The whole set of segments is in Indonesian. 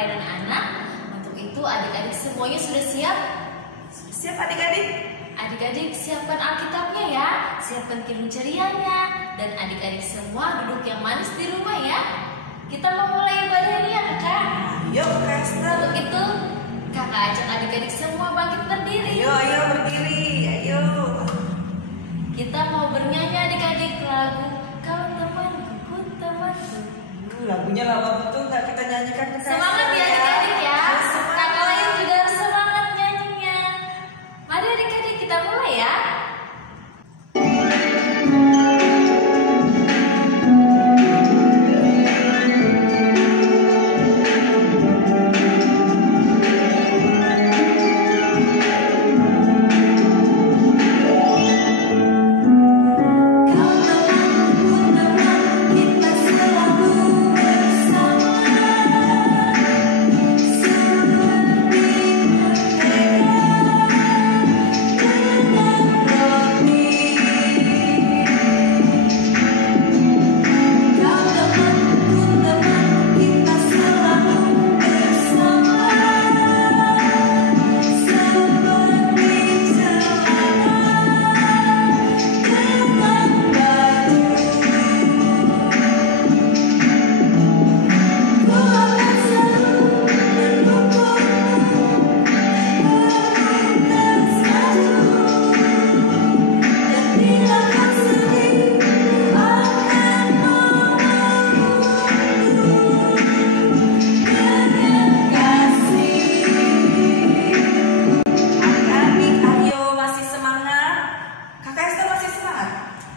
pelayanan anak. Untuk itu adik-adik semuanya sudah siap? Sudah siap adik-adik? Adik-adik siapkan Alkitabnya ya, siapkan kidung cerianya, dan adik-adik semua duduk yang manis di rumah ya. Kita mau mulai ibadah ini ya kakak? Ayo Kak Esther. Untuk itu kakak ajak adik-adik semua bangkit berdiri. Ayo berdiri, ayo. Kita mau bernyanyi adik-adik lagu Kau Temanku, Ku Temanku. Lagunya lama betul, nggak kita nyanyikan ke Kak Esther? Semangat ya adik-adik ya. Ayo, semangat. Kakak lain juga harus semangat nyanyinya. Mari adik-adik kita mulai ya.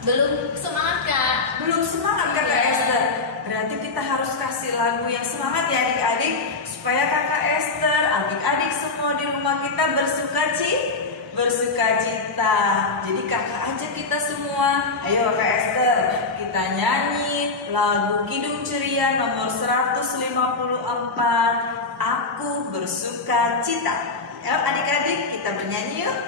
Belum semangat kak? Belum semangat Kakak Esther. Berarti kita harus kasih lagu yang semangat ya adik-adik, supaya Kakak Esther, adik-adik semua di rumah kita bersuka cita. Jadi kakak ajak kita semua. Ayo Kakak Esther, kita nyanyi lagu Kidung Ceria nomor 154, Aku Bersuka Cita. Ayo adik-adik kita bernyanyi yuk.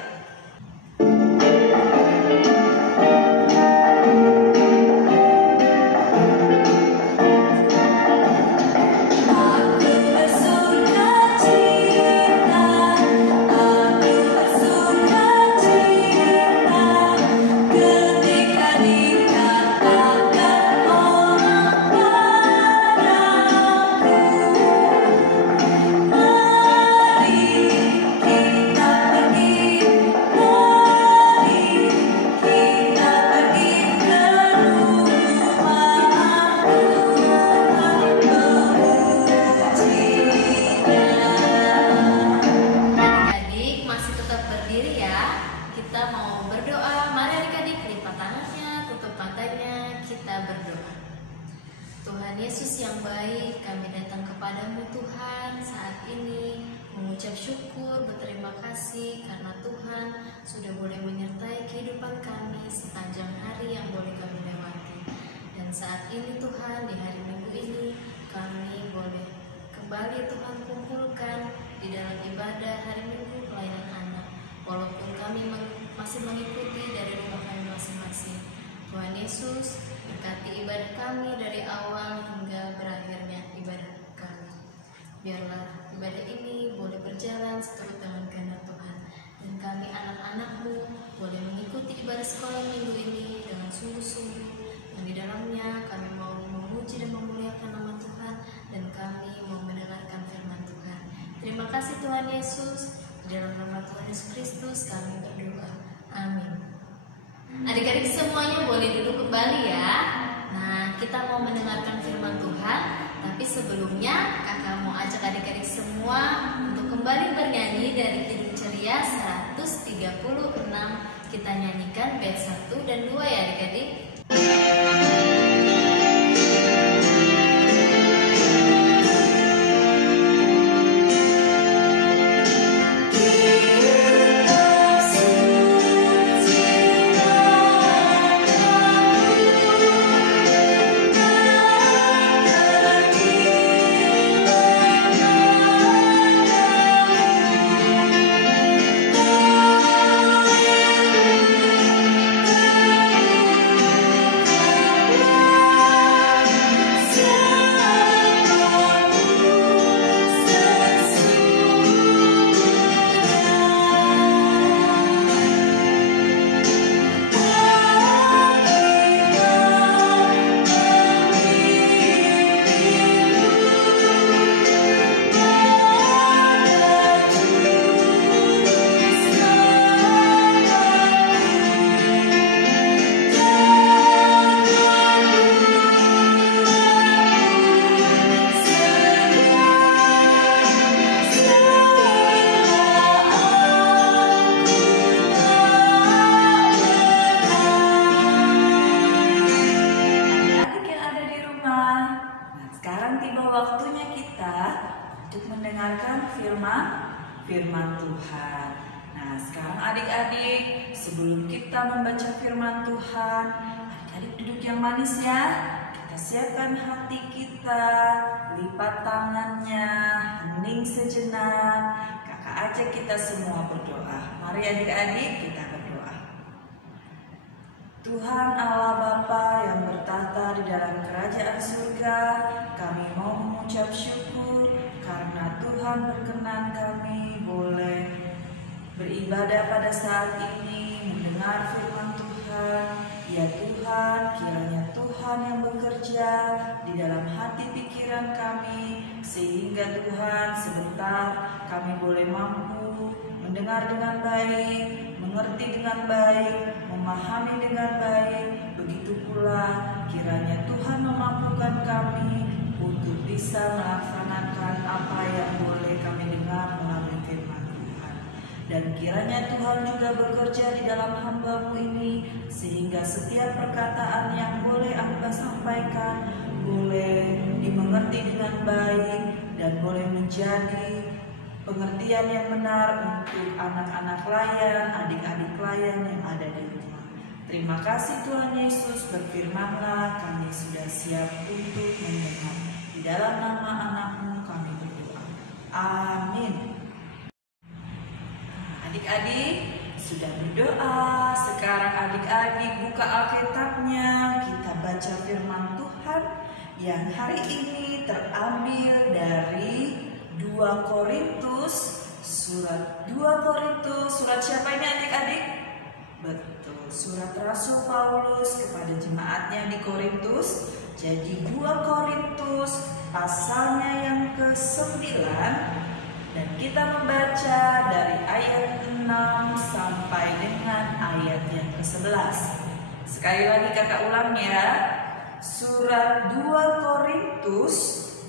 Tuhan Yesus yang baik, kami datang kepadamu Tuhan saat ini mengucap syukur, berterima kasih karena Tuhan sudah boleh menyertai kehidupan kami sepanjang hari yang boleh kami lewati. Dan saat ini Tuhan, di hari Minggu ini kami boleh kembali Tuhan kumpulkan di dalam ibadah hari Minggu pelayanan anak, walaupun kami masih mengikuti dari rumah kami masing-masing. Tuhan Yesus, berkati ibadah kami dari awal hingga berakhirnya ibadah kami. Biarlah ibadah ini boleh berjalan seturut dengan kehendak Tuhan, dan kami anak-anak-Mu boleh mengikuti ibadah sekolah minggu ini dengan sungguh-sungguh, dan di dalamnya kami mau memuji dan memuliakan nama Tuhan, dan kami mau mendengarkan firman Tuhan. Terima kasih Tuhan Yesus, di dalam nama Tuhan Yesus Kristus kami berdoa. Amin. Adik-adik semuanya boleh duduk kembali ya. Nah, kita mau mendengarkan firman Tuhan, tapi sebelumnya kakak mau ajak adik-adik semua untuk kembali bernyanyi dari Kidung Ceria 136. Kita nyanyikan bait 1 dan 2 ya adik-adik. firman Tuhan. Nah, sekarang adik-adik, sebelum kita membaca firman Tuhan, adik-adik duduk yang manis ya. Kita siapkan hati kita, lipat tangannya, hening sejenak. Kakak ajak kita semua berdoa. Mari adik-adik kita berdoa. Tuhan Allah Bapa yang bertahta di dalam kerajaan surga, kami mau mengucap syukur karena Tuhan berkenan kami boleh beribadah pada saat ini, mendengar firman Tuhan. Ya Tuhan, kiranya Tuhan yang bekerja di dalam hati pikiran kami, sehingga Tuhan sebentar kami boleh mampu mendengar dengan baik, mengerti dengan baik, memahami dengan baik. Begitu pula kiranya Tuhan memampukan kami untuk bisa melaksanakan apa yang boleh kami dengar melalui firman Tuhan. Dan kiranya Tuhan juga bekerja di dalam hamba-Mu ini, sehingga setiap perkataan yang boleh Amba sampaikan boleh dimengerti dengan baik dan boleh menjadi pengertian yang benar untuk anak-anak layan, adik-adik layan yang ada di rumah. Terima kasih Tuhan Yesus, berfirman-Lah, kami sudah siap untuk mendengar. Di dalam nama anak-Mu kami berdoa. Amin. Adik-adik sudah berdoa, sekarang adik-adik buka Alkitabnya, kita baca firman Tuhan yang hari ini terambil dari 2 Korintus, surat 2 Korintus, surat siapa ini adik-adik? Betul, surat Rasul Paulus kepada jemaatnya di Korintus. Jadi 2 Korintus pasalnya yang ke-9, dan kita membaca dari ayat 6 sampai dengan ayat yang ke-11. Sekali lagi kakak ulang ya. Surat 2 Korintus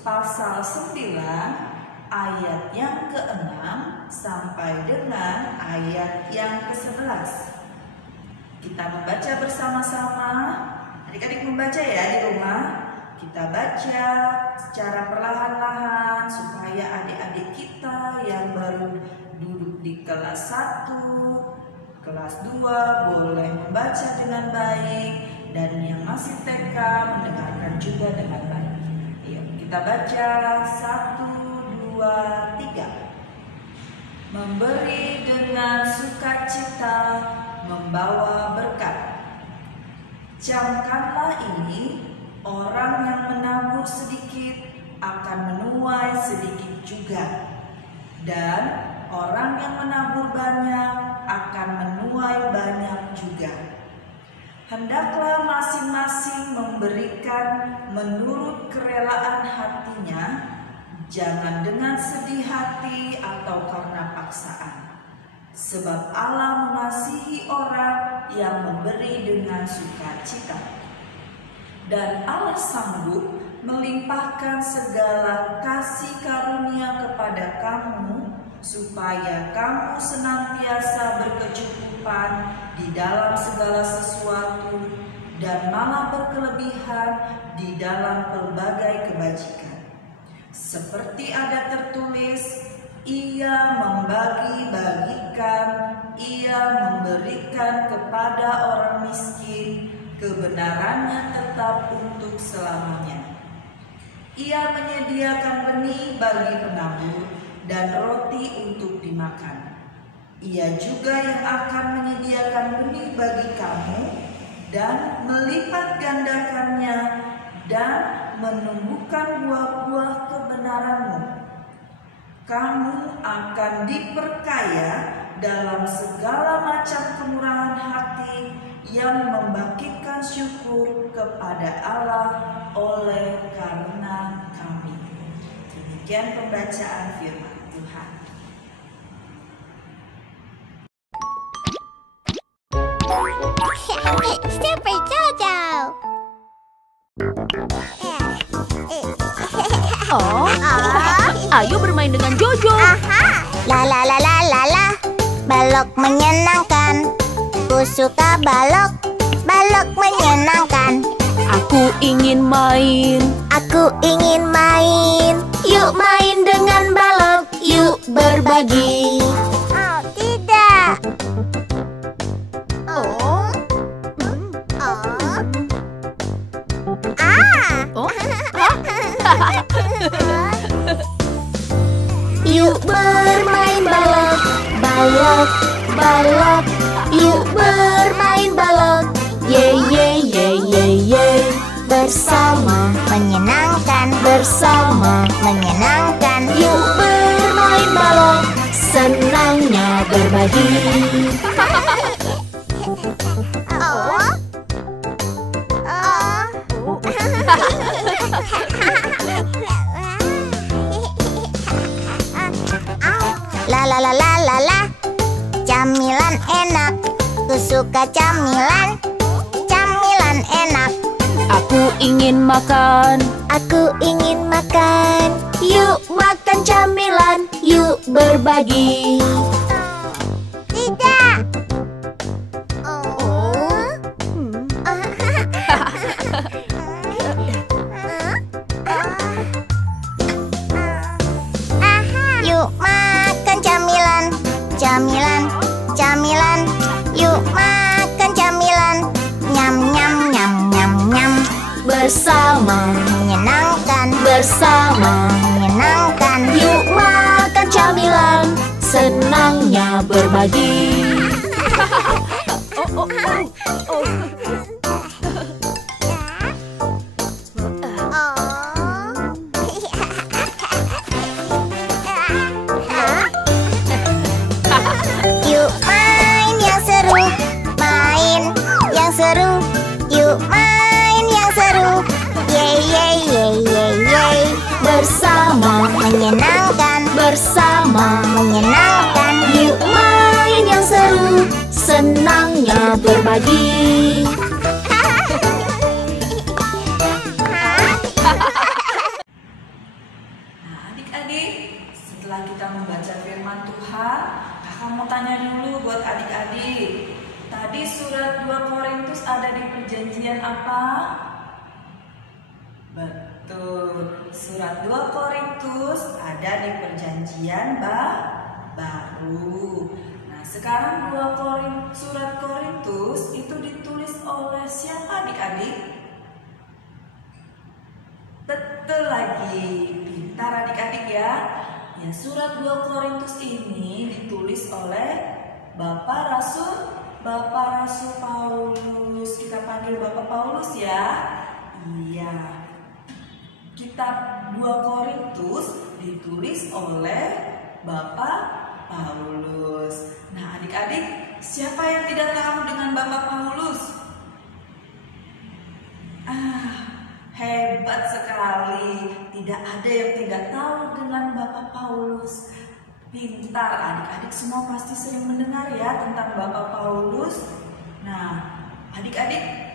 pasal 9 ayat yang ke-6 sampai dengan ayat yang ke-11. Kita membaca bersama-sama. Adik-adik membaca ya di rumah. Kita baca secara perlahan-lahan supaya adik-adik kita yang baru duduk di kelas 1, kelas 2 boleh membaca dengan baik, dan yang masih TK mendengarkan juga dengan baik. Yuk, kita baca 1, 2, 3. Memberi dengan sukacita, membawa berkat. Camkanlah ini, orang yang menabur sedikit akan menuai sedikit juga, dan orang yang menabur banyak akan menuai banyak juga. Hendaklah masing-masing memberikan menurut kerelaan hatinya, jangan dengan sedih hati atau karena paksaan. Sebab Allah mengasihi orang yang memberi dengan sukacita. Dan Allah sanggup melimpahkan segala kasih karunia kepada kamu, supaya kamu senantiasa berkecukupan di dalam segala sesuatu, dan malah berkelebihan di dalam pelbagai kebajikan. Seperti ada tertulis, Ia membagi-bagikan, Ia memberikan kepada orang miskin, kebenarannya tetap untuk selamanya. Ia menyediakan benih bagi penabur dan roti untuk dimakan. Ia juga yang akan menyediakan benih bagi kamu dan melipat gandakannya dan menumbuhkan buah-buah kebenaranmu. Kamu akan diperkaya dalam segala macam kemurahan hati yang membangkitkan syukur kepada Allah oleh karena kami. Demikian pembacaan firman Tuhan. Super Jojo. Oh, ayo bermain dengan Jojo. Aha. La la la la la la. Balok menyenangkan. Ku suka balok. Balok menyenangkan. Aku ingin main. Aku ingin main. Yuk main dengan balok. yuk berbagi. Oh, tidak. Oh. Oh. Yuk bermain balok, balok, balok. Yuk bermain balok. Ye ye ye ye ye. Bersama Menyenangkan, bersama. menyenangkan. Yuk bermain balok, senangnya berbagi. Oh. La la la la la la. Camilan enak. Ku suka camilan. Camilan enak. Aku ingin makan. Aku ingin makan. Yuk makan camilan, yuk berbagi. Tidak. Oh. Yuk makan camilan. Camilan, camilan. Yuk makan camilan. Nyam nyam nyam nyam nyam. Bersama, Menyenangkan, bersama. menyenangkan. Yuk makan camilan, senangnya berbagi. Yuk main yang seru, main yang seru. Yuk main yang seru. Yeay yeay yeay yeay yeay. Bersama, Menyenangkan, bersama. menyenangkan. Yuk main yang seru, senangnya berbagi. Nah, adik-adik, setelah kita membaca firman Tuhan, kakak mau tanya dulu buat adik-adik. Tadi surat 2 Korintus ada di perjanjian apa? Betul, surat 2 Korintus ada di perjanjian baru. Nah, sekarang surat Korintus itu ditulis oleh siapa adik-adik? Betul lagi, pintar adik-adik ya. Ya, surat 2 Korintus ini ditulis oleh Bapak Rasul Paulus. Kita panggil Bapak Paulus ya. Iya. Kitab 2 Korintus ditulis oleh Bapak Paulus. Nah, adik-adik, siapa yang tidak tahu dengan Bapak Paulus? Hebat sekali. Tidak ada yang tidak tahu dengan Bapak Paulus. Pintar, adik-adik semua pasti sering mendengar ya tentang Bapak Paulus. Nah, adik-adik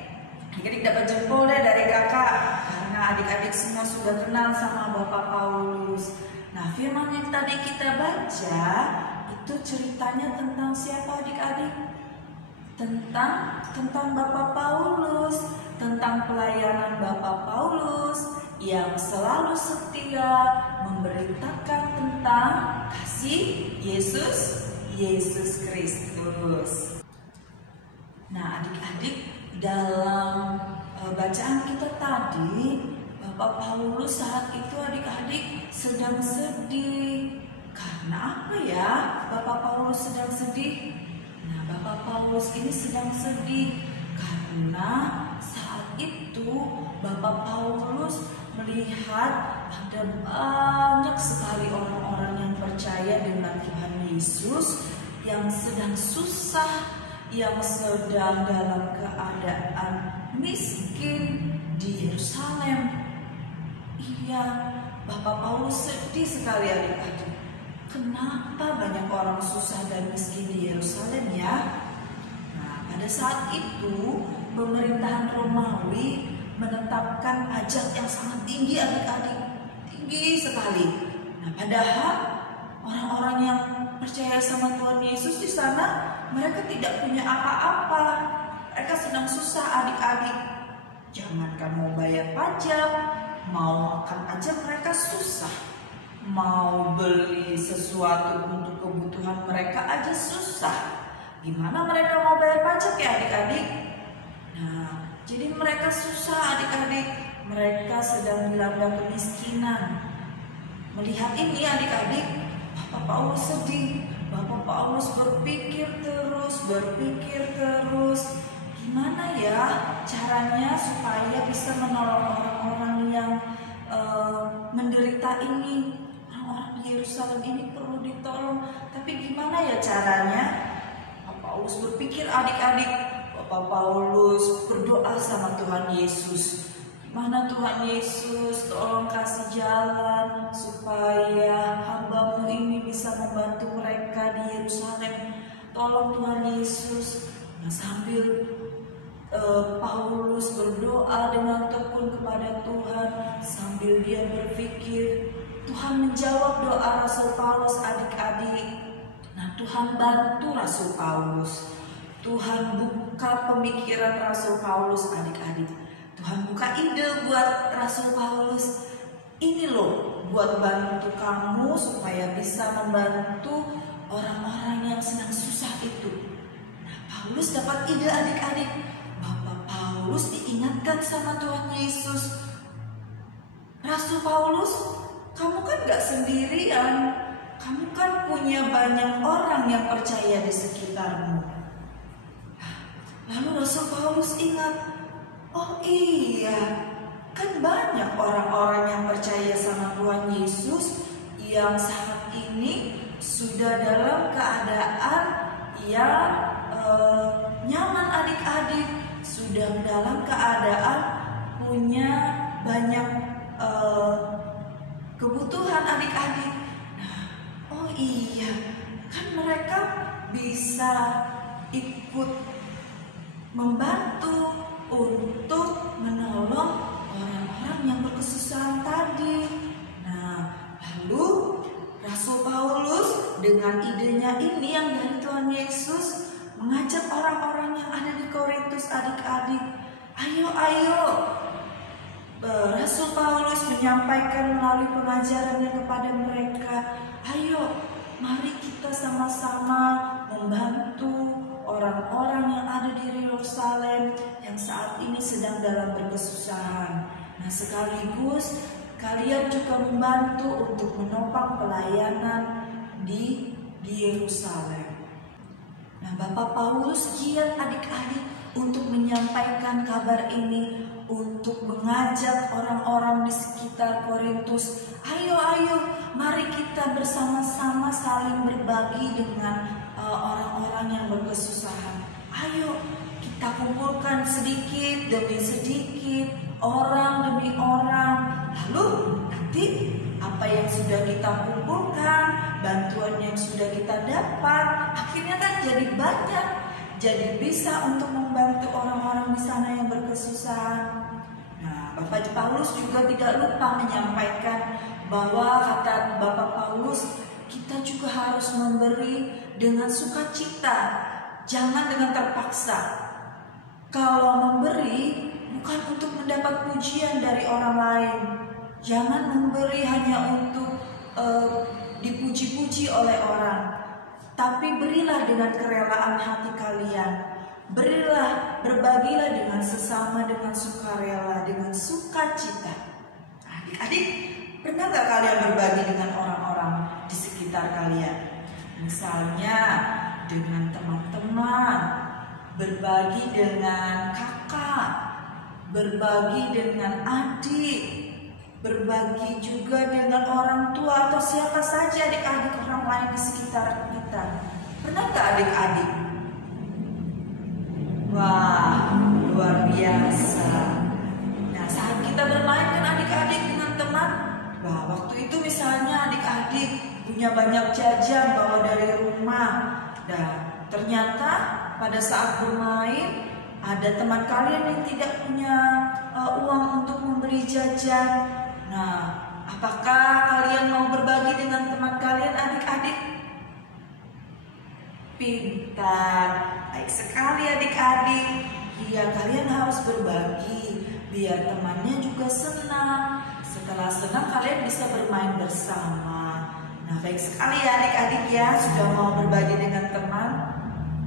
dapat jempol deh dari kakak, karena adik-adik semua sudah kenal sama Bapak Paulus. Nah, firman yang tadi kita baca itu ceritanya tentang siapa adik-adik? Tentang Bapak Paulus, tentang pelayanan Bapak Paulus yang selalu setia memberitakan tentang kasih Yesus Kristus. Nah, adik-adik, dalam bacaan kita tadi, Bapak Paulus saat itu adik-adik sedang sedih. Karena apa ya Bapak Paulus sedang sedih? Nah, Bapak Paulus ini sedang sedih karena saat itu Bapak Paulus melihat ada banyak sekali orang-orang yang percaya dengan Tuhan Yesus yang sedang susah, yang sedang dalam keadaan miskin di Yerusalem. Iya, Bapak Paulus sedih sekali adik-adik. Kenapa banyak orang susah dan miskin di Yerusalem ya? Nah, pada saat itu pemerintahan Romawi menetapkan pajak yang sangat tinggi adik-adik, tinggi sekali. Nah, padahal orang-orang yang percaya sama Tuhan Yesus di sana, mereka tidak punya apa-apa. Mereka sedang susah adik-adik. Jangankan mau bayar pajak, mau makan aja mereka susah. mau beli sesuatu untuk kebutuhan mereka aja susah. Gimana mereka mau bayar pajak ya adik-adik? Nah, jadi mereka susah adik-adik. Mereka sedang dilanda kemiskinan. Melihat ini adik-adik, Bapak Paulus sedih. Bapak Paulus berpikir terus. Gimana ya caranya supaya bisa menolong orang-orang yang menderita ini? Orang-orang di Yerusalem ini perlu ditolong. Tapi gimana ya caranya? Bapak Paulus berpikir adik-adik. Bapak Paulus berdoa sama Tuhan Yesus. Gimana Tuhan Yesus, tolong kasih jalan supaya hamba-Mu ini bisa membantu mereka di Yerusalem. Tolong Tuhan Yesus. Nah, sambil Paulus berdoa dengan tekun kepada Tuhan, sambil dia berpikir, Tuhan menjawab doa Rasul Paulus adik-adik. Nah, Tuhan bantu Rasul Paulus. Tuhan buka pemikiran Rasul Paulus adik-adik. Tuhan buka ide buat Rasul Paulus. Ini loh buat bantu kamu supaya bisa membantu orang-orang yang sedang susah itu. Nah, Paulus dapat ide adik-adik. Bapak Paulus diingatkan sama Tuhan Yesus. Rasul Paulus, kamu kan gak sendirian. Kamu kan punya banyak orang yang percaya di sekitarmu. Lalu Rasul Paulus ingat, oh iya, kan banyak orang-orang yang percaya sama Tuhan Yesus yang saat ini sudah dalam keadaan yang nyaman adik-adik, sudah dalam keadaan punya banyak kebutuhan adik-adik. Nah, oh iya, kan mereka bisa ikut membantu untuk menolong orang-orang yang berkesusahan tadi. Nah, lalu Rasul Paulus dengan idenya ini yang dari Tuhan Yesus mengajak orang-orang yang ada di Korintus adik-adik, ayo. Rasul Paulus menyampaikan melalui pengajarannya kepada mereka, ayo mari kita sama-sama membantu orang-orang yang ada di Yerusalem yang saat ini sedang dalam berkesusahan. Nah, sekaligus kalian juga membantu untuk menopang pelayanan di Yerusalem. Nah, Bapak Paulus giat adik-adik untuk menyampaikan kabar ini, untuk mengajak orang-orang di sekitar Korintus, ayo, mari kita bersama-sama saling berbagi dengan orang-orang yang berkesusahan. Ayo kita kumpulkan sedikit demi sedikit, orang demi orang. Lalu nanti apa yang sudah kita kumpulkan, bantuan yang sudah kita dapat, akhirnya kan jadi banyak, jadi bisa untuk membantu orang-orang di sana yang berkesusahan. Nah, Bapak Paulus juga tidak lupa menyampaikan bahwa kata Bapak Paulus, kita juga harus memberi dengan sukacita, jangan dengan terpaksa. Kalau memberi bukan untuk mendapat pujian dari orang lain. Jangan memberi hanya untuk dipuji-puji oleh orang, tapi berilah dengan kerelaan hati kalian. Berilah, berbagilah dengan sesama dengan sukarela, dengan sukacita. Adik-adik, pernah gak kalian berbagi dengan orang-orang di sekitar kalian? Misalnya dengan teman-teman, berbagi dengan kakak, berbagi dengan adik, berbagi juga dengan orang tua atau siapa saja adik-adik orang lain di sekitar kita. Pernah gak adik-adik? Wah, luar biasa. Nah, saat kita bermain kan adik-adik dengan teman, wah, waktu itu misalnya adik-adik punya banyak jajan bawa dari rumah, dan ternyata pada saat bermain ada teman kalian yang tidak punya uang untuk memberi jajan. Nah, apakah kalian mau berbagi dengan teman kalian adik-adik? Pintar, baik sekali adik-adik. Iya, kalian harus berbagi biar temannya juga senang. Setelah senang kalian bisa bermain bersama. Nah, baik sekali ya adik-adik ya, sudah mau berbagi dengan teman.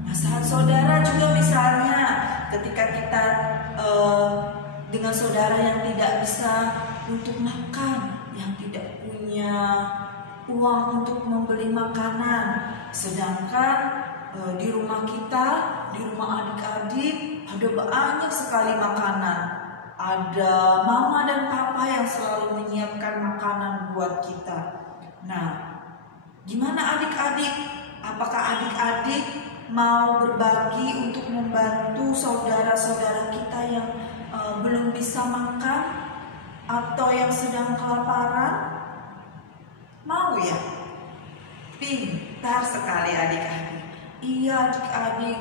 Nah, saat saudara juga misalnya ketika kita dengan saudara yang tidak bisa untuk makan, yang tidak punya uang untuk membeli makanan, sedangkan di rumah kita, di rumah adik-adik ada banyak sekali makanan. Ada mama dan papa yang selalu menyiapkan makanan buat kita. Nah, gimana adik-adik? Apakah adik-adik mau berbagi untuk membantu saudara-saudara kita yang belum bisa makan atau yang sedang kelaparan? Mau ya? Pintar sekali adik-adik. Iya adik-adik,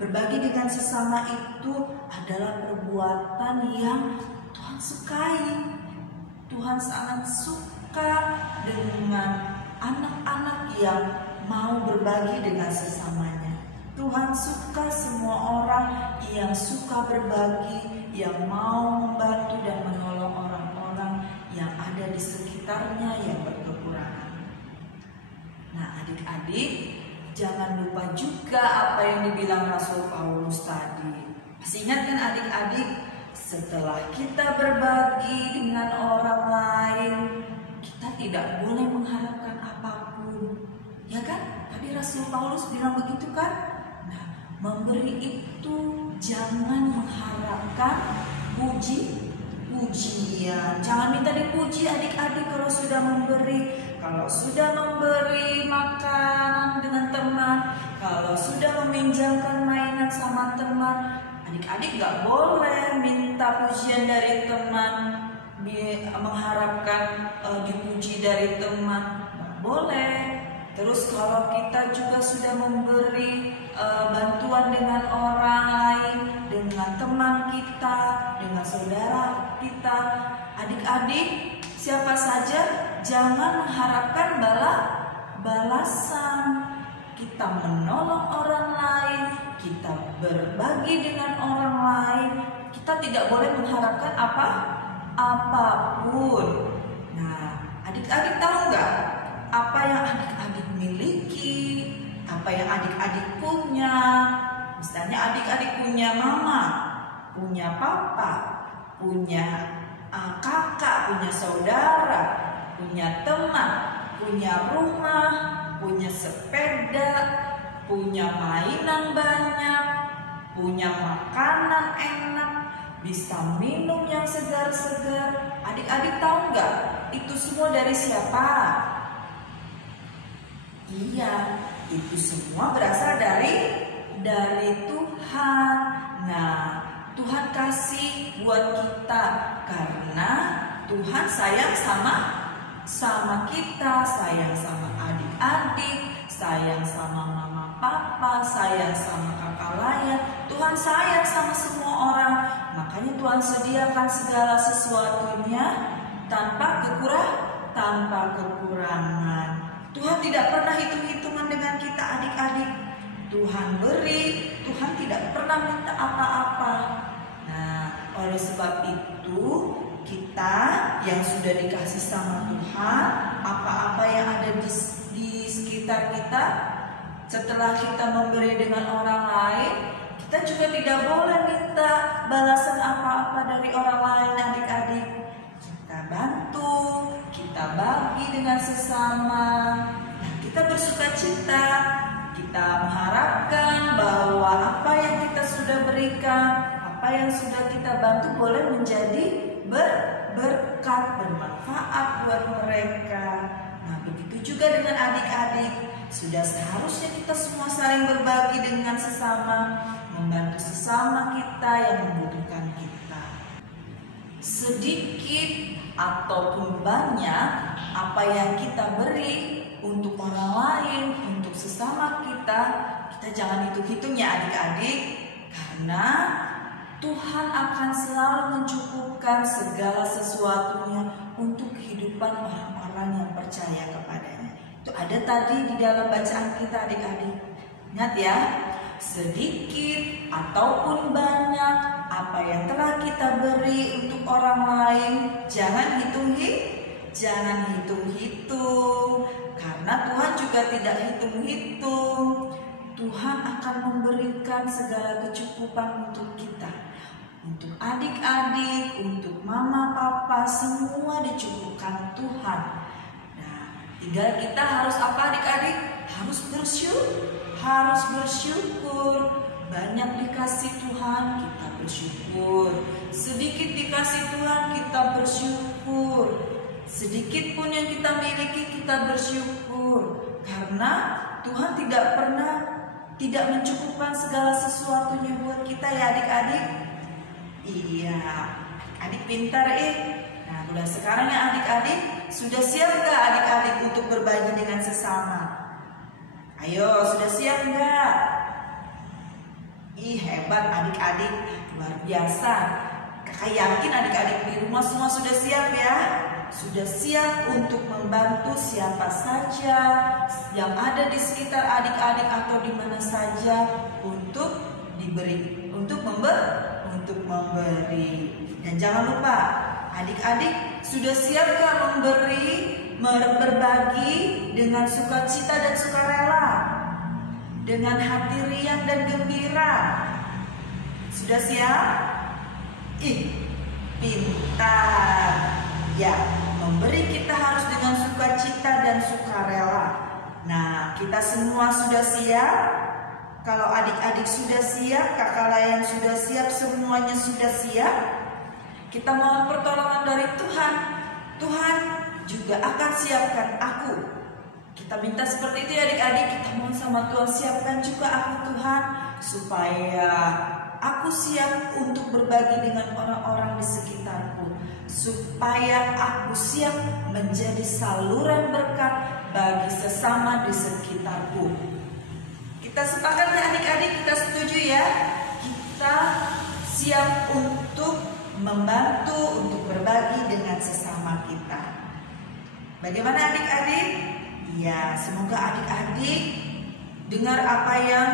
berbagi dengan sesama itu adalah perbuatan yang Tuhan sukai. Tuhan sangat suka dengan anak-anak yang mau berbagi dengan sesamanya. Tuhan suka semua orang yang suka berbagi, yang mau membantu dan menolong orang-orang yang ada di sekitarnya yang berkekurangan. Nah adik-adik, jangan lupa juga apa yang dibilang Rasul Paulus tadi. Masih ingat kan adik-adik? Setelah kita berbagi dengan orang lain, kita tidak boleh mengharapkan apapun. Ya kan? Tadi Rasul Paulus bilang begitu kan? Nah, memberi itu jangan mengharapkan pujian. Jangan minta dipuji adik-adik kalau sudah memberi. Kalau sudah memberi makanan dengan teman, kalau sudah meminjamkan mainan sama teman, adik-adik gak boleh minta pujian dari teman, mengharapkan dipuji dari teman, gak boleh. Terus kalau kita juga sudah memberi bantuan dengan orang lain, dengan teman kita, dengan saudara kita, adik-adik siapa saja jangan mengharapkan balasan. Kita menolong orang lain, kita berbagi dengan orang lain, kita tidak boleh mengharapkan apapun. Nah, adik-adik tahu nggak apa yang adik-adik miliki, apa yang adik-adik punya? Misalnya adik-adik punya mama, punya papa, punya kakak, punya saudara, punya teman, punya rumah, punya sepeda, punya mainan banyak, punya makanan enak, bisa minum yang segar-segar. Adik-adik tahu nggak? Itu semua dari siapa? Iya, itu semua berasal dari Tuhan. Nah, Tuhan kasih buat kita karena Tuhan sayang sama kita, sayang sama adik-adik, sayang sama mama papa, sayang sama kakak layan. Tuhan sayang sama semua orang. Makanya Tuhan sediakan segala sesuatunya tanpa kekurangan. Tuhan tidak pernah hitung-hitungan dengan kita adik-adik. Tuhan beri, Tuhan tidak pernah minta apa-apa. Nah, oleh sebab itu kita yang sudah dikasih sama Tuhan, apa-apa yang ada di sekitar kita, setelah kita memberi dengan orang lain, kita juga tidak boleh minta balasan apa-apa dari orang lain adik-adik. Kita bantu, kita bagi dengan sesama. Nah, kita bersuka cita, kita mengharapkan bahwa apa yang kita sudah berikan, apa yang sudah kita bantu boleh menjadi berkat, bermanfaat buat mereka. Nah, begitu juga dengan adik-adik. Sudah seharusnya kita semua saling berbagi dengan sesama, membantu sesama kita yang membutuhkan kita. Sedikit ataupun banyak apa yang kita beri untuk orang lain, untuk sesama kita jangan hitung-hitung ya adik-adik, karena Tuhan akan selalu mencukupkan segala sesuatunya untuk kehidupan orang-orang yang percaya kepadanya. Itu ada tadi di dalam bacaan kita adik-adik. Ingat ya, sedikit ataupun banyak apa yang telah kita beri untuk orang lain, jangan jangan hitung-hitung, karena Tuhan juga tidak hitung-hitung. Tuhan akan memberikan segala kecukupan untuk kita, untuk adik-adik, untuk mama, papa, semua dicukupkan Tuhan. Nah, tinggal kita harus apa adik-adik? Harus bersyukur. Banyak dikasih Tuhan, kita bersyukur. Sedikit dikasih Tuhan, kita bersyukur. Sedikit pun yang kita miliki, kita bersyukur. Karena Tuhan tidak mencukupkan segala sesuatunya buat kita ya adik-adik. Iya, adik pintar Nah, mulai sekarang ya adik-adik, sudah siap gak adik-adik untuk berbagi dengan sesama? Ayo, sudah siap gak? Hebat adik-adik, luar biasa. Kakak yakin adik-adik di rumah semua sudah siap ya? Sudah siap untuk membantu siapa saja yang ada di sekitar adik-adik atau di mana saja untuk diberi, untuk memberi. Dan jangan lupa, adik-adik sudah siap gak berbagi dengan sukacita dan sukarela, dengan hati riang dan gembira? Sudah siap? Pintar. Ya, memberi kita harus dengan sukacita dan sukarela. Nah, kita semua sudah siap? Kalau adik-adik sudah siap, kakak layan sudah siap, semuanya sudah siap, kita mohon pertolongan dari Tuhan. Tuhan juga akan siapkan aku. Kita minta seperti itu ya adik-adik. Kita mohon sama Tuhan, siapkan juga aku Tuhan, supaya aku siap untuk berbagi dengan orang-orang di sekitarku, supaya aku siap menjadi saluran berkat bagi sesama di sekitarku. Kita sepakat ya adik-adik, kita setuju ya? Kita siap untuk membantu, untuk berbagi dengan sesama kita. Bagaimana adik-adik? Ya, semoga adik-adik dengar apa yang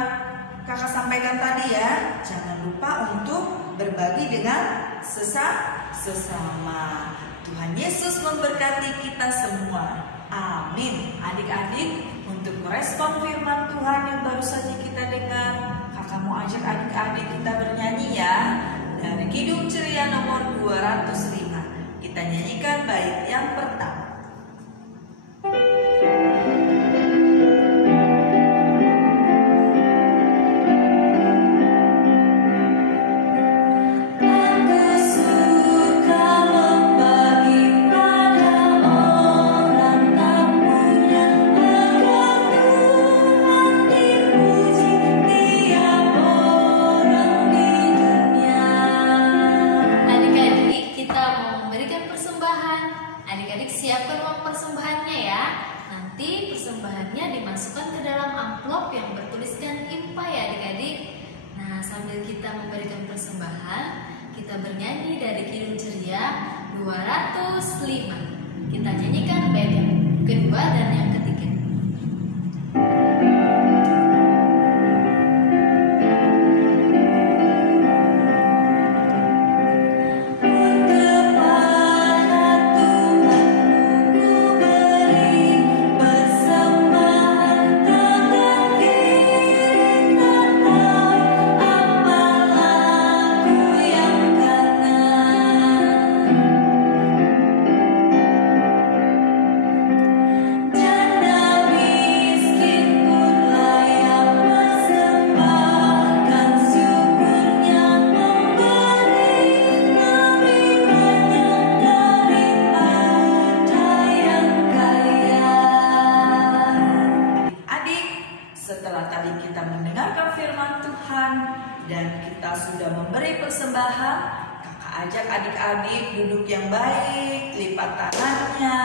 kakak sampaikan tadi ya. Jangan lupa untuk berbagi dengan sesama. Tuhan Yesus memberkati kita semua. Amin. Adik-adik, untuk merespon firman Tuhan yang baru saja kita dengar, kakak mau ajak adik-adik kita bernyanyi ya. Dari Kidung Ceria nomor 205, kita nyanyikan bait yang pertama. Siapkan uang persembahannya ya. Nanti persembahannya dimasukkan ke dalam amplop yang bertuliskan IMPA ya adik-adik. Nah, sambil kita memberikan persembahan, kita bernyanyi dari Kidung Ceria 205. Kita nyanyikan bait yang kedua dan yang ketiga. Dan kita sudah memberi persembahan, kakak ajak adik-adik duduk yang baik, lipat tangannya.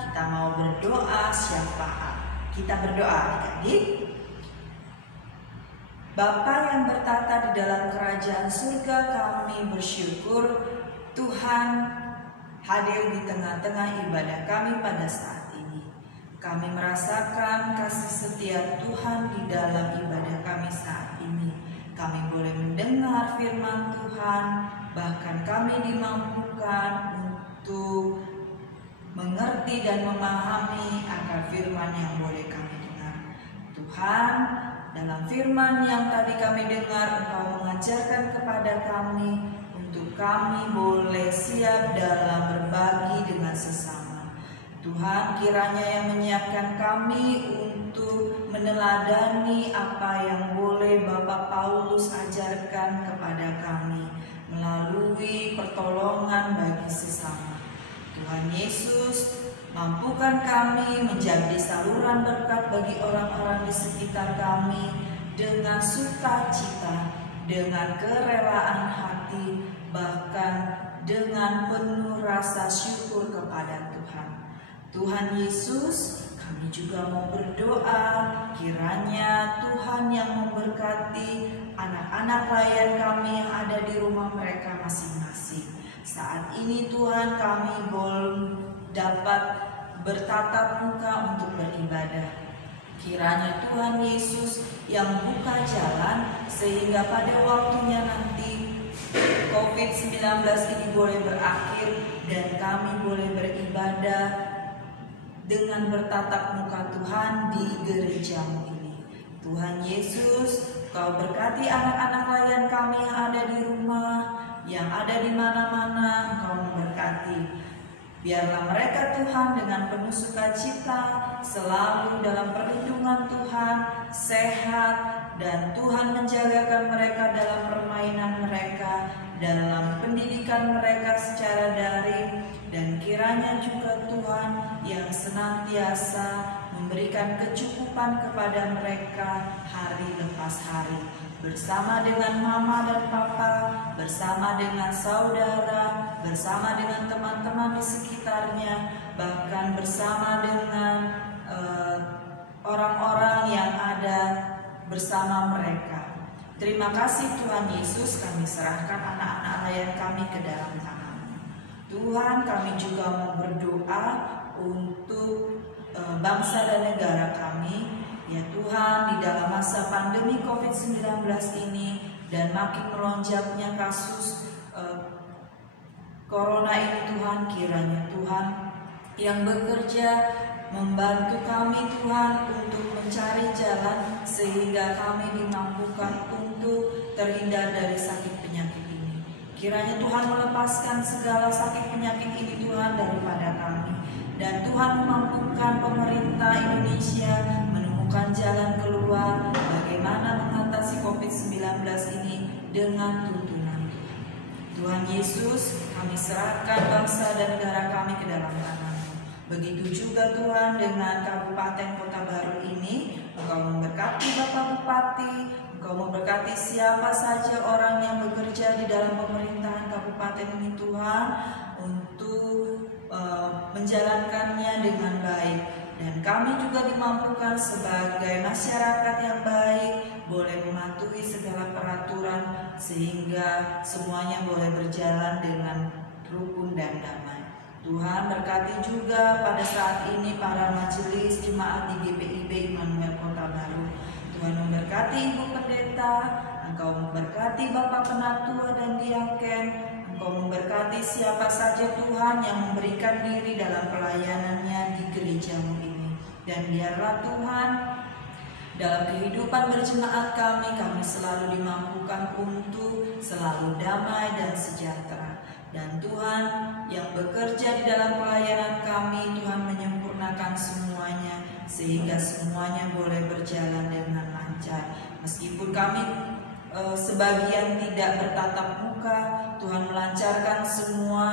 Kita mau berdoa syafaat. Kita berdoa adik-adik. Bapa yang bertata di dalam kerajaan surga, kami bersyukur Tuhan hadir di tengah-tengah ibadah kami pada saat ini. Kami merasakan kasih setia Tuhan di dalam ibadah kami saat ini. Kami boleh mendengar firman Tuhan, bahkan kami dimampukan untuk mengerti dan memahami akan firman yang boleh kami dengar. Tuhan, dalam firman yang tadi kami dengar, Engkau mengajarkan kepada kami untuk kami boleh siap dalam berbagi dengan sesama. Tuhan, kiranya yang menyiapkan kami untuk meneladani apa yang boleh Bapak Paulus ajarkan kepada kami melalui pertolongan bagi sesama. Tuhan Yesus, mampukan kami menjadi saluran berkat bagi orang-orang di sekitar kami dengan sukacita, dengan kerelaan hati, bahkan dengan penuh rasa syukur kepada Tuhan. Tuhan Yesus, kami juga mau berdoa kiranya Tuhan yang memberkati anak-anak layan kami yang ada di rumah mereka masing-masing. Saat ini Tuhan, kami dapat bertatap muka untuk beribadah. Kiranya Tuhan Yesus yang buka jalan sehingga pada waktunya nanti COVID-19 ini boleh berakhir dan kami boleh beribadah dengan bertatap muka Tuhan di gerejamu ini. Tuhan Yesus, Kau berkati anak-anak layan kami yang ada di rumah, yang ada di mana-mana, Engkau memberkati. Biarlah mereka Tuhan dengan penuh sukacita selalu dalam perlindungan Tuhan, sehat, dan Tuhan menjagakan mereka dalam permainan mereka, dalam pendidikan mereka secara daring, dan kiranya juga Tuhan yang senantiasa memberikan kecukupan kepada mereka hari lepas hari, bersama dengan mama dan papa, bersama dengan saudara, bersama dengan teman-teman di sekitarnya, bahkan bersama dengan orang-orang yang ada bersama mereka. Terima kasih Tuhan Yesus, kami serahkan anak-anak layan kami ke dalam tangan-Mu. Tuhan, kami juga mau berdoa untuk bangsa dan negara kami. Ya Tuhan, di dalam masa pandemi COVID-19 ini dan makin melonjaknya kasus Corona ini Tuhan, kiranya Tuhan yang bekerja membantu kami Tuhan untuk mencari jalan sehingga kami dimampukan untuk terhindar dari sakit penyakit ini. Kiranya Tuhan melepaskan segala sakit penyakit ini Tuhan daripada kami. Dan Tuhan memampukan pemerintah Indonesia menemukan jalan keluar bagaimana mengatasi COVID-19 ini dengan tuntunan Tuhan Yesus. Kami serahkan bangsa dan negara kami ke dalam tangan-Mu. Begitu juga Tuhan dengan Kabupaten Kota Baru ini, Engkau memberkati Bapak Bupati, Engkau memberkati siapa saja orang yang bekerja di dalam pemerintahan kabupaten ini Tuhan, untuk menjalankannya dengan baik. Dan kami juga dimampukan sebagai masyarakat yang baik, boleh mematuhi segala peraturan sehingga semuanya boleh berjalan dengan rukun dan damai. Tuhan berkati juga pada saat ini para majelis jemaat di GPIB Immanuel Kota Baru. Tuhan memberkati Ibu Pendeta, Engkau memberkati Bapak Penatua dan Diaken, Engkau memberkati siapa saja Tuhan yang memberikan diri dalam pelayanannya di gereja-Mu ini. Dan biarlah Tuhan, dalam kehidupan berjemaat kami selalu dimampukan untuk selalu damai dan sejahtera. Dan Tuhan yang bekerja di dalam pelayanan kami, Tuhan menyempurnakan semuanya sehingga semuanya boleh berjalan dengan lancar. Meskipun kami sebagian tidak bertatap muka, Tuhan melancarkan semua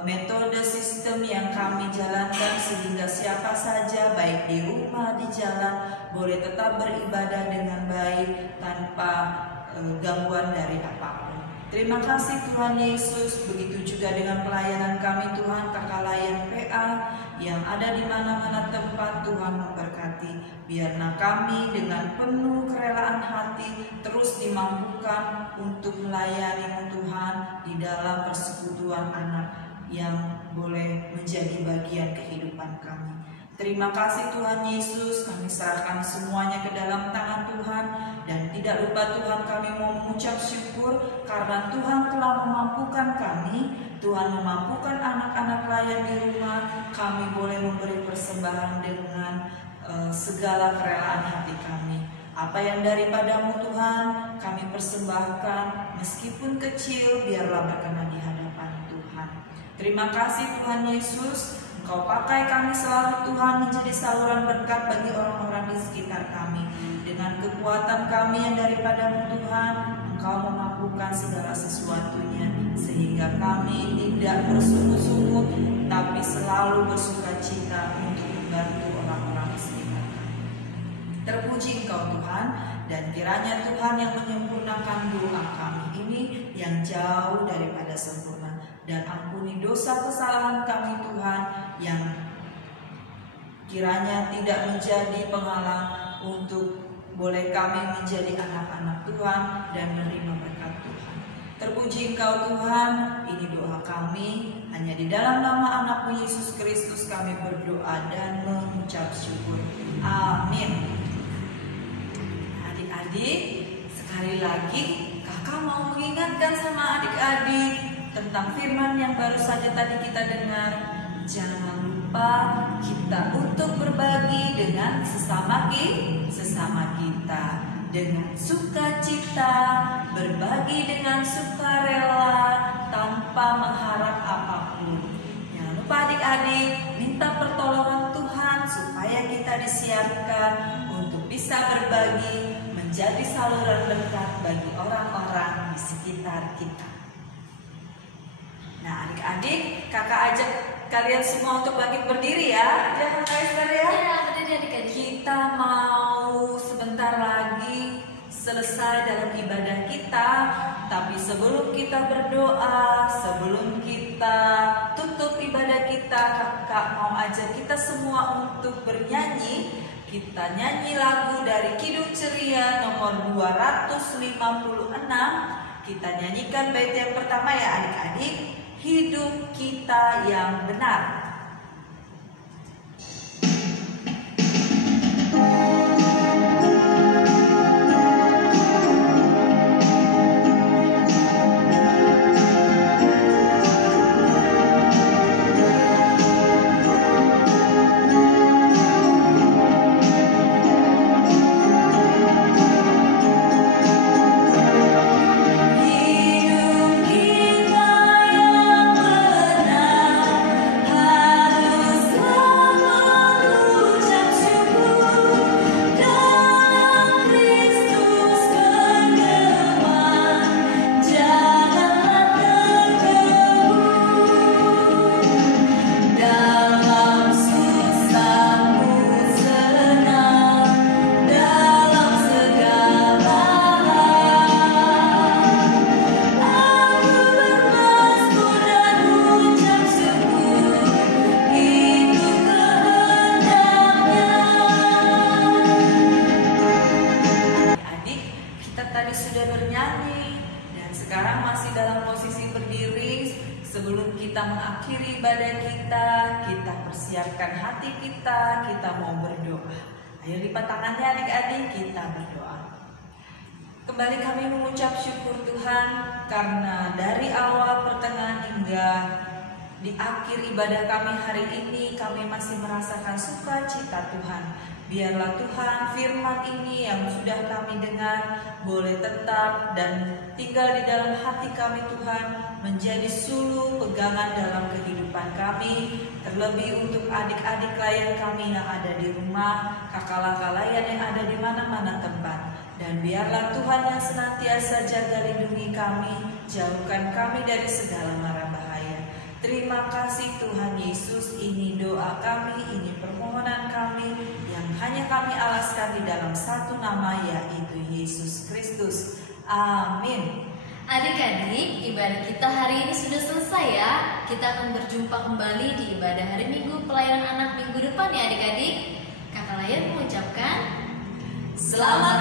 metode sistem yang kami jalankan sehingga siapa saja baik di rumah, di jalan boleh tetap beribadah dengan baik tanpa gangguan dari apapun. Terima kasih Tuhan Yesus. Begitu juga dengan pelayanan kami Tuhan, kakak layan PA yang ada di mana-mana tempat, Tuhan memberkati. Biarlah kami dengan penuh kerelaan hati terus dimampukan untuk melayani Tuhan di dalam persekutuan anak yang boleh menjadi bagian kehidupan kami. Terima kasih Tuhan Yesus, kami serahkan semuanya ke dalam tangan Tuhan. Dan tidak lupa Tuhan, kami mau mengucap syukur karena Tuhan telah memampukan kami. Tuhan memampukan anak-anak layan di rumah. Kami boleh memberi persembahan dengan segala kerelaan hati kami. Apa yang daripadamu Tuhan, kami persembahkan, meskipun kecil, biarlah berkenan di hadapan Tuhan. Terima kasih Tuhan Yesus, Engkau pakai kami selalu Tuhan menjadi saluran berkat bagi orang-orang di sekitar kami. Dengan kekuatan kami yang daripadamu Tuhan, Engkau memampukan segala sesuatunya, sehingga kami tidak bersungguh-sungguh, tapi selalu bersukacita untuk membantu orang-orang di sekitar kami. Terpuji Engkau Tuhan, dan kiranya Tuhan yang menyempurnakan doa kami ini yang jauh daripada sempurna. Dan ampuni dosa kesalahan kami Tuhan yang kiranya tidak menjadi penghalang untuk boleh kami menjadi anak-anak Tuhan dan menerima berkat Tuhan. Terpuji Engkau Tuhan, ini doa kami, hanya di dalam nama Anak-Mu Yesus Kristus kami berdoa dan mengucap syukur. Amin. Adik-adik, sekali lagi kakak mau mengingatkan sama adik-adik tentang firman yang baru saja tadi kita dengar. Jangan lupa kita untuk berbagi dengan sesama kita dengan sukacita, berbagi dengan sukarela tanpa mengharap apapun. Jangan lupa adik-adik, minta pertolongan Tuhan supaya kita disiapkan untuk bisa berbagi, menjadi saluran berkat bagi orang-orang di sekitar kita. Nah adik-adik, kakak ajak kalian semua untuk bangkit berdiri ya. Jangan Esther ya. Iya, berdiri adik-adik. Kita mau sebentar lagi selesai dalam ibadah kita. Tapi sebelum kita berdoa, sebelum kita tutup ibadah kita, kakak mau ajak kita semua untuk bernyanyi. Kita nyanyi lagu dari Kidung Ceria nomor 256. Kita nyanyikan bait yang pertama ya adik-adik. Hidup kita yang benar. Sebelum kita mengakhiri ibadah kita persiapkan hati kita mau berdoa. Ayo lipat tangannya adik-adik, kita berdoa. Kembali kami mengucap syukur Tuhan karena dari awal pertengahan hingga di akhir ibadah kami hari ini kami masih merasakan sukacita Tuhan. Biarlah Tuhan firman ini yang sudah kami dengar boleh tetap dan tinggal di dalam hati kami Tuhan, menjadi suluh pegangan dalam kehidupan kami, terlebih untuk adik-adik layan kami yang ada di rumah, kakak-kakak layan yang ada di mana-mana tempat. Dan biarlah Tuhan yang senantiasa jaga lindungi kami, jauhkan kami dari segala mara bahaya. Terima kasih Tuhan Yesus, ini doa kami, ini permohonan kami yang hanya kami alaskan di dalam satu nama, yaitu Yesus Kristus. Amin. Adik-adik, ibadah kita hari ini sudah selesai ya. Kita akan berjumpa kembali di ibadah hari Minggu pelayanan anak minggu depan ya adik-adik. Kakak Layan mengucapkan Selamat